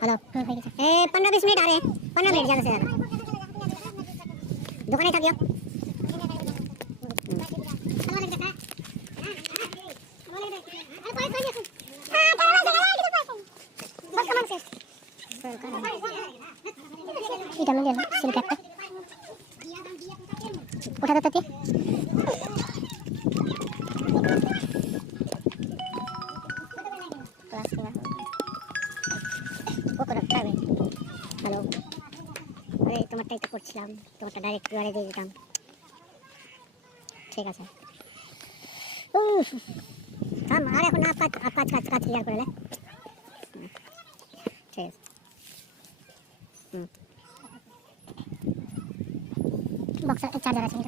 hello, এ 15-20 minute আরে 15 minute যাচ্ছে দোকানে থাকিও এটা মিলে সিল কাটটা ওটা দাঁতে ক্লাস কিনা কোকরা খাবে হ্যালো আরে তোমারটাই তো করছিলাম তোমারটা ডাইরেক্ট কিউআরে দিয়ে দিতাম ঠিক আছে থাম আর এখন না কাজ ক্লিয়ার করে নে ঠিক আছে বক্স চার্জার আছে